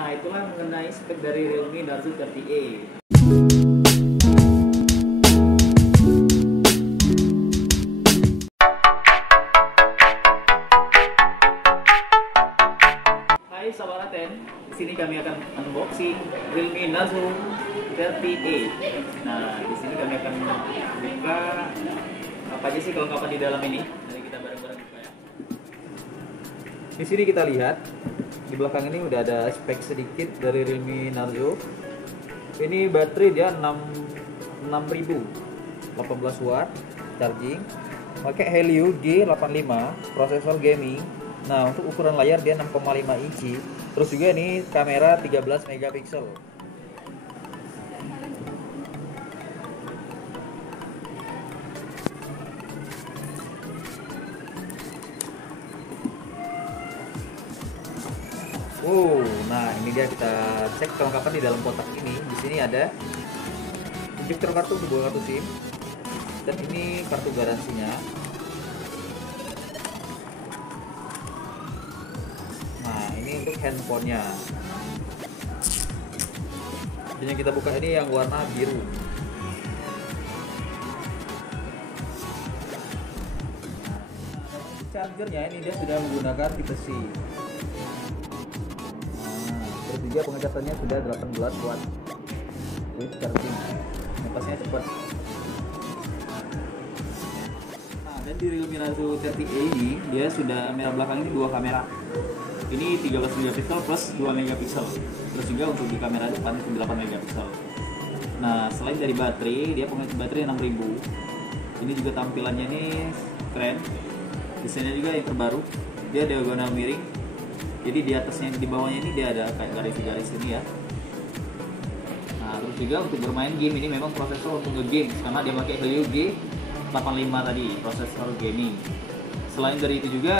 Nah, itulah mengenai spek dari Realme Narzo 30A. Hai Sahabat Aten, di sini kami akan unboxing Realme Narzo 30A. Nah, di sini kami akan buka apa aja sih kelengkapan di dalam ini. Nanti kita bareng-bareng buka ya. Di sini kita lihat di belakang ini udah ada spek sedikit dari Realme Narzo. Ini baterai dia 6000 18 watt charging, pakai Helio G85, prosesor gaming. Nah, untuk ukuran layar dia 6,5 inci. Terus juga ini kamera 13 megapiksel. Nah ini dia, kita cek kelengkapan di dalam kotak ini. Di sini ada injektor kartu untuk buka kartu SIM, dan ini kartu garansinya. Nah ini untuk handphonenya. Dan yang kita buka ini yang warna biru. Chargernya ini dia sudah menggunakan tipe C. Terus juga pengecasannya sudah 18 watt with charging, ngepasnya cepat. Nah, dan di Realme Narzo 30A ini dia sudah kamera belakang ini 2 kamera. Ini 13 megapiksel plus 2 megapiksel. Terus juga untuk di kamera depan itu 8 megapiksel. Nah, selain dari baterai, dia pengisi baterai 6000. Ini juga tampilannya ini keren. Desainnya juga yang terbaru. Dia diagonal miring. Jadi di atasnya, di bawahnya ini dia ada kayak garis-garis ini ya. Nah, terus juga untuk bermain game ini memang prosesor untuk nge-game karena dia pakai Helio G85 tadi, prosesor gaming. Selain dari itu juga